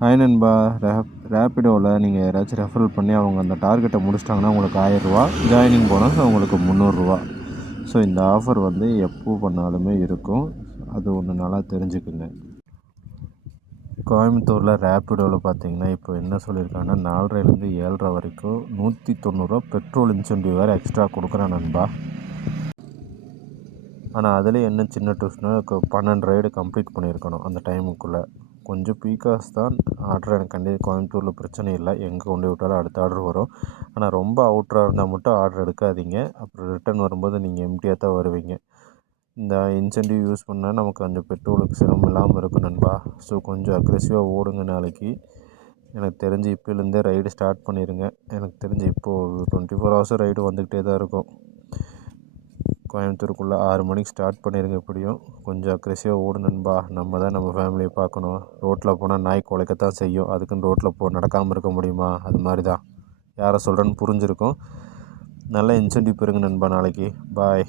Hi நண்பா. ரேப்பிடோவில் நீங்கள் யாராச்சும் ரெஃபரல் பண்ணி அவங்க அந்த டார்கெட்டை முடிச்சிட்டாங்கன்னா உங்களுக்கு 1000 ரூபா, ஜாயினிங் போனஸ் அவங்களுக்கு 300 ரூபா. ஸோ இந்த ஆஃபர் வந்து எப்போ பண்ணாலுமே இருக்கும். அது ஒன்று நல்லா தெரிஞ்சுக்குங்க. கோயம்புத்தூரில் ரேப்பிடோவில் பார்த்தீங்கன்னா இப்போ என்ன சொல்லியிருக்காங்கன்னா 4:30லேருந்து 7:30 வரைக்கும் 190 பெட்ரோல் இன்சென்டிவ் வேறு எக்ஸ்ட்ரா கொடுக்குறேன் நண்பா. ஆனால் அதில் என்ன சின்ன டியூஷனாக 12 ரைடு கம்ப்ளீட் பண்ணியிருக்கணும் அந்த டைமுக்குள்ளே. கொஞ்சம் பீக்காஸ் தான் ஆர்டர். எனக்கு கோயம்புத்தூரில் பிரச்சனை இல்லை, எங்கே கொண்டு விட்டாலும் அடுத்த ஆர்டர் வரும். ஆனால் ரொம்ப அவுட்டராக இருந்தால் மட்டும் ஆர்டர் எடுக்காதீங்க. அப்புறம் ரிட்டன் வரும்போது நீங்கள் எம்டியாக தான் வருவீங்க. இந்த இன்சென்டிவ் யூஸ் பண்ணால் நமக்கு கொஞ்சம் பெட்ரோலுக்கு சிரமம் இல்லாமல் இருக்கும் நண்பா. ஸோ கொஞ்சம் அக்ரெசிவாக ஓடுங்க நாளைக்கு. எனக்கு தெரிஞ்சு இப்போலேருந்தே ரைடு ஸ்டார்ட் பண்ணிடுங்க. எனக்கு தெரிஞ்சு இப்போது 24 ஹவர்ஸும் ரைடு வந்துக்கிட்டே தான் இருக்கும். கோயம்புத்தூருக்குள்ளே 6 மணிக்கு ஸ்டார்ட் பண்ணிடுங்க. எப்படியும் கொஞ்சம் அக்ரெசிவாக ஓடு நண்பா. நம்ம தான் நம்ம ஃபேமிலியை பார்க்கணும். ரோட்டில் போனால் நாய் குலைக்கத்தான் செய்யும். அதுக்குன்னு ரோட்டில் நடக்காமல் இருக்க முடியுமா? அது மாதிரி தான். யாரை சொல்கிறேன்னு புரிஞ்சிருக்கும். நல்ல இன்சென்டிவ் பெறுங்க நண்பா நாளைக்கு. பாய்.